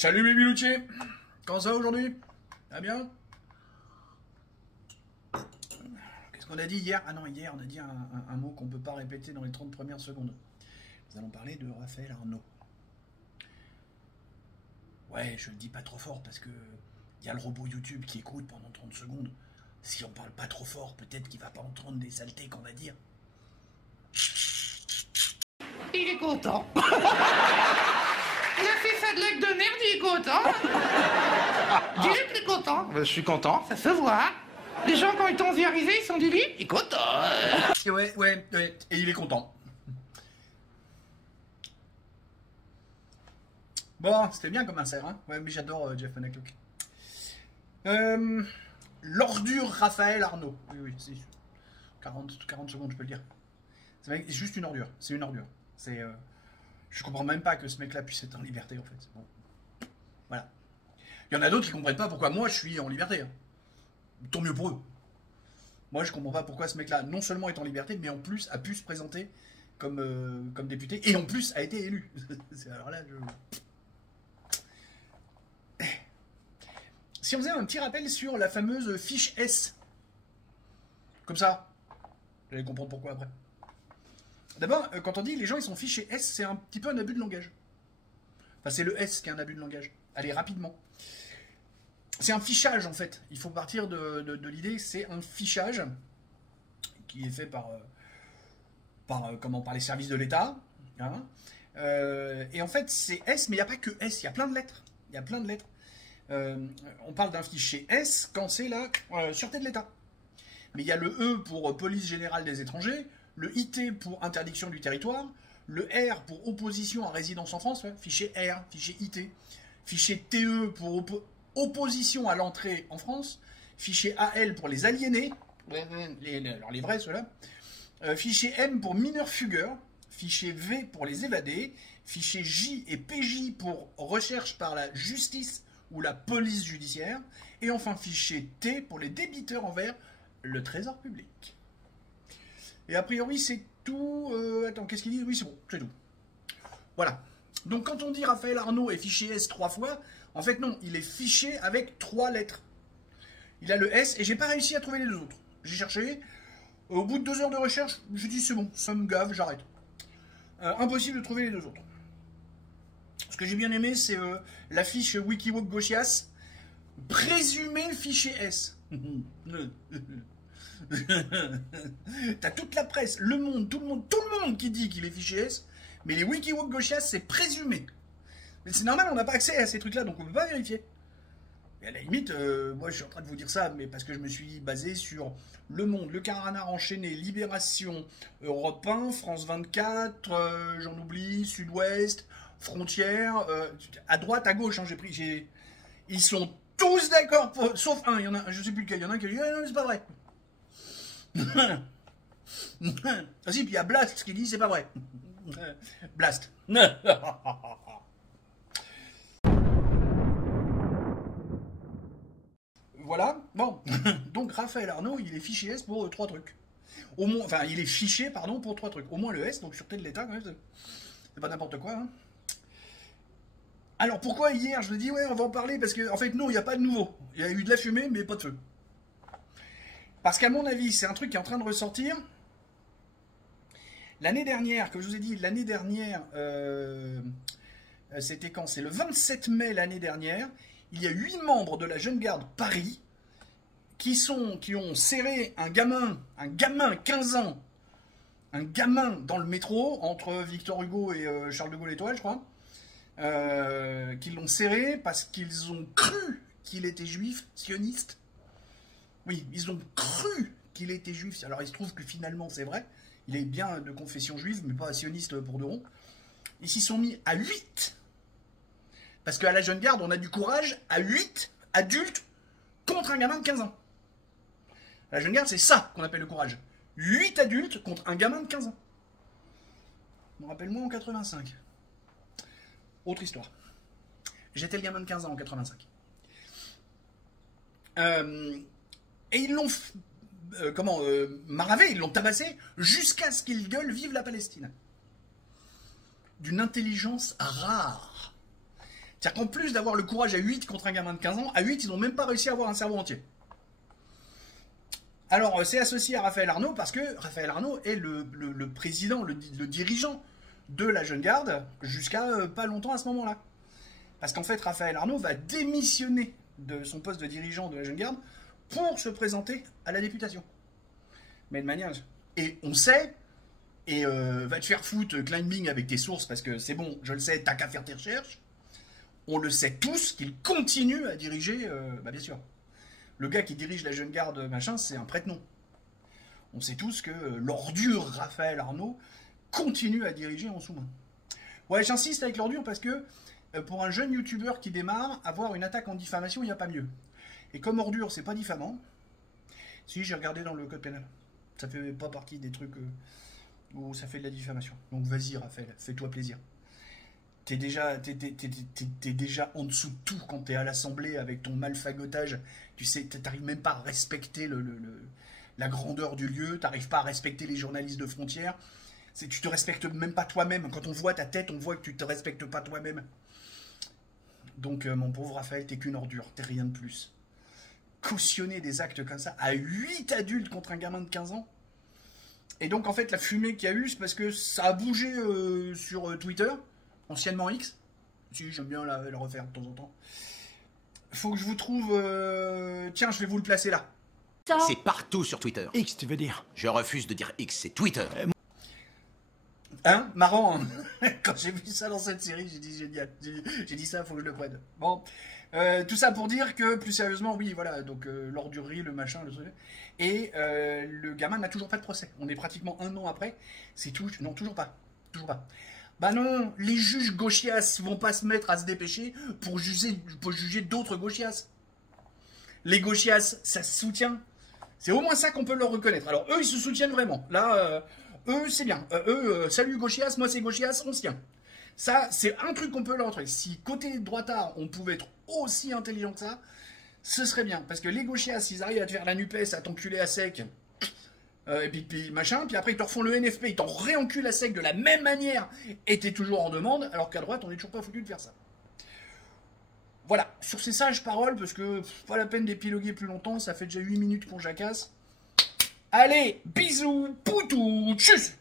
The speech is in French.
Salut mes biloutiers. Comment ça va aujourd'hui? Ça va bien? Qu'est-ce qu'on a dit hier? Ah non, hier on a dit un mot qu'on ne peut pas répéter dans les 30 premières secondes. Nous allons parler de Raphaël Arnaud. Ouais, je le dis pas trop fort parce que il y a le robot YouTube qui écoute pendant 30 secondes. Si on parle pas trop fort, peut-être qu'il va pas entendre des saletés qu'on va dire. Il est content. Il a fait sa blague de merde, il est content. Dis-le que tu es content. Je suis content. Ça se voit. Les gens, quand ils t'ont vu arriver, ils sont dit lui, il est content. Ouais. Et il est content. Bon, c'était bien comme insert, hein. Ouais, mais j'adore Jeff Panaclock. L'ordure Raphaël Arnaud. Oui, c'est 40 secondes, je peux le dire. C'est juste une ordure. C'est une ordure. Je comprends même pas que ce mec-là puisse être en liberté, en fait. Bon. Voilà. Il y en a d'autres qui comprennent pas pourquoi moi je suis en liberté. Hein. Tant mieux pour eux. Moi, je comprends pas pourquoi ce mec-là, non seulement est en liberté, mais en plus a pu se présenter comme député, et en plus a été élu. Alors là, Si on faisait un petit rappel sur la fameuse fiche S, comme ça, vous allez comprendre pourquoi après. D'abord, quand on dit les gens ils sont fichés S, c'est un petit peu un abus de langage. Enfin, c'est le S qui est un abus de langage. Allez, rapidement. C'est un fichage en fait. Il faut partir de l'idée, c'est un fichage qui est fait par les services de l'État. Hein. Et en fait, c'est S, mais il n'y a pas que S, il y a plein de lettres. Il y a plein de lettres. On parle d'un fichier S quand c'est la sûreté de l'État. Mais il y a le E pour police générale des étrangers, le IT pour interdiction du territoire, le R pour opposition à résidence en France, ouais, fichier R, fichier IT, fichier TE pour opposition à l'entrée en France, fichier AL pour les aliénés, alors les vrais ceux-là, fichier M pour mineurs fugueurs, fichier V pour les évadés, fichier J et PJ pour recherche par la justice ou la police judiciaire, et enfin fichier T pour les débiteurs envers le trésor public. Et a priori c'est tout. Attends, qu'est-ce qu'il dit? Oui, c'est bon, c'est tout. Voilà. Donc quand on dit Raphaël Arnaud est fiché S 3 fois, en fait non, il est fiché avec 3 lettres. Il a le S et j'ai pas réussi à trouver les deux autres. J'ai cherché. Au bout de 2 heures de recherche, je dis c'est bon, ça me gave, j'arrête. Impossible de trouver les deux autres. Ce que j'ai bien aimé, c'est la fiche WikiWok Gauchias, présumé fichier S. T'as toute la presse, le monde, tout le monde qui dit qu'il est fiché S, mais les WikiWok Gauchias, c'est présumé. Mais c'est normal, on n'a pas accès à ces trucs-là, donc on ne peut pas vérifier. Et à la limite, moi je suis en train de vous dire ça, mais parce que je me suis basé sur Le Monde, Le Canard enchaîné, Libération, Europe 1, France 24, j'en oublie, Sud-Ouest, Frontières, à droite, à gauche, hein, ils sont tous d'accord, sauf un, il y en a, je sais plus lequel, il y en a un qui a dit non, c'est pas vrai. Ah si, puis il y a Blast qui dit c'est pas vrai. Blast. Voilà, bon. Donc Raphaël Arnaud, il est fiché S pour 3 trucs. Au moins, enfin, il est fiché, pardon, pour 3 trucs. Au moins le S, donc sûreté de l'État, quand même, c'est pas n'importe quoi. Hein. Alors pourquoi hier, je me dis, ouais, on va en parler, parce que, en fait, non, il n'y a pas de nouveau. Il y a eu de la fumée, mais pas de feu. Parce qu'à mon avis, c'est un truc qui est en train de ressortir. L'année dernière, comme je vous ai dit, l'année dernière, c'était quand? C'est le 27 mai l'année dernière. Il y a 8 membres de la Jeune Garde Paris qui ont serré un gamin 15 ans, un gamin dans le métro entre Victor Hugo et Charles de Gaulle Étoile, je crois, qui l'ont serré parce qu'ils ont cru qu'il était juif, sioniste. Oui, ils ont cru qu'il était juif. Alors il se trouve que finalement c'est vrai. Il est bien de confession juive, mais pas sioniste pour de rond. Ils s'y sont mis à 8. Parce qu'à la Jeune Garde, on a du courage à 8 adultes contre un gamin de 15 ans. À la Jeune Garde, c'est ça qu'on appelle le courage. 8 adultes contre un gamin de 15 ans. Je me rappelle moi en 85. Autre histoire. J'étais le gamin de 15 ans en 85. Et ils l'ont maravé, ils l'ont tabassé jusqu'à ce qu'il gueule vive la Palestine. D'une intelligence rare. C'est-à-dire qu'en plus d'avoir le courage à 8 contre un gamin de 15 ans, à 8, ils n'ont même pas réussi à avoir un cerveau entier. Alors, c'est associé à Raphaël Arnaud parce que Raphaël Arnaud est le président, le dirigeant de la Jeune Garde jusqu'à pas longtemps à ce moment-là. Parce qu'en fait, Raphaël Arnaud va démissionner de son poste de dirigeant de la Jeune Garde pour se présenter à la députation. Mais de manière... Et on sait, et va te faire foutre climbing avec tes sources parce que c'est bon, je le sais, t'as qu'à faire tes recherches. On le sait tous qu'il continue à diriger, bien sûr. Le gars qui dirige la Jeune Garde, machin, c'est un prête-nom. On sait tous que l'ordure Raphaël Arnaud continue à diriger en sous-main. Ouais, j'insiste avec l'ordure parce que pour un jeune youtubeur qui démarre, avoir une attaque en diffamation, il n'y a pas mieux. Et comme ordure, c'est pas diffamant. Si, j'ai regardé dans le code pénal. Ça fait pas partie des trucs où ça fait de la diffamation. Donc vas-y, Raphaël, fais-toi plaisir. T'es déjà en dessous de tout quand t'es à l'Assemblée avec ton malfagotage. Tu sais, t'arrives même pas à respecter la grandeur du lieu, t'arrives pas à respecter les journalistes de frontières. Tu te respectes même pas toi-même. Quand on voit ta tête, on voit que tu te respectes pas toi-même. Donc, mon pauvre Raphaël, t'es qu'une ordure, t'es rien de plus. Cautionner des actes comme ça à 8 adultes contre un gamin de 15 ans. Et donc, en fait, la fumée qu'il y a eu, c'est parce que ça a bougé sur Twitter. Anciennement X. Si, j'aime bien le refaire de temps en temps. Faut que je vous trouve... Tiens, je vais vous le placer là. C'est partout sur Twitter. X, tu veux dire? Je refuse de dire X, c'est Twitter. Hein? Marrant, hein. Quand j'ai vu ça dans cette série, j'ai dit génial. J'ai dit ça, faut que je le prenne. Bon. Tout ça pour dire que, plus sérieusement, oui, voilà. Donc, l'ordurerie, le machin, le truc. Et le gamin n'a toujours pas de procès. On est pratiquement 1 an après. C'est tout... Non, toujours pas. Toujours pas. Bah non, les juges gauchias vont pas se mettre à se dépêcher pour juger d'autres gauchias. Les gauchias, ça se soutient. C'est au moins ça qu'on peut leur reconnaître. Alors eux, ils se soutiennent vraiment. Là, eux, c'est bien. Salut gauchias, moi c'est gauchias, on se tient. Ça, c'est un truc qu'on peut leur montrer. Si côté droitard, on pouvait être aussi intelligent que ça, ce serait bien. Parce que les gauchias, ils arrivent à te faire la NUPES, à t'enculer à sec... et puis machin, puis après ils te refont le NFP, ils t'en réenculent à sec de la même manière, et t'es toujours en demande, alors qu'à droite on est toujours pas foutu de faire ça. Voilà, sur ces sages paroles, parce que pas la peine d'épiloguer plus longtemps, ça fait déjà 8 minutes qu'on jacasse. Allez, bisous, poutou, tchuss.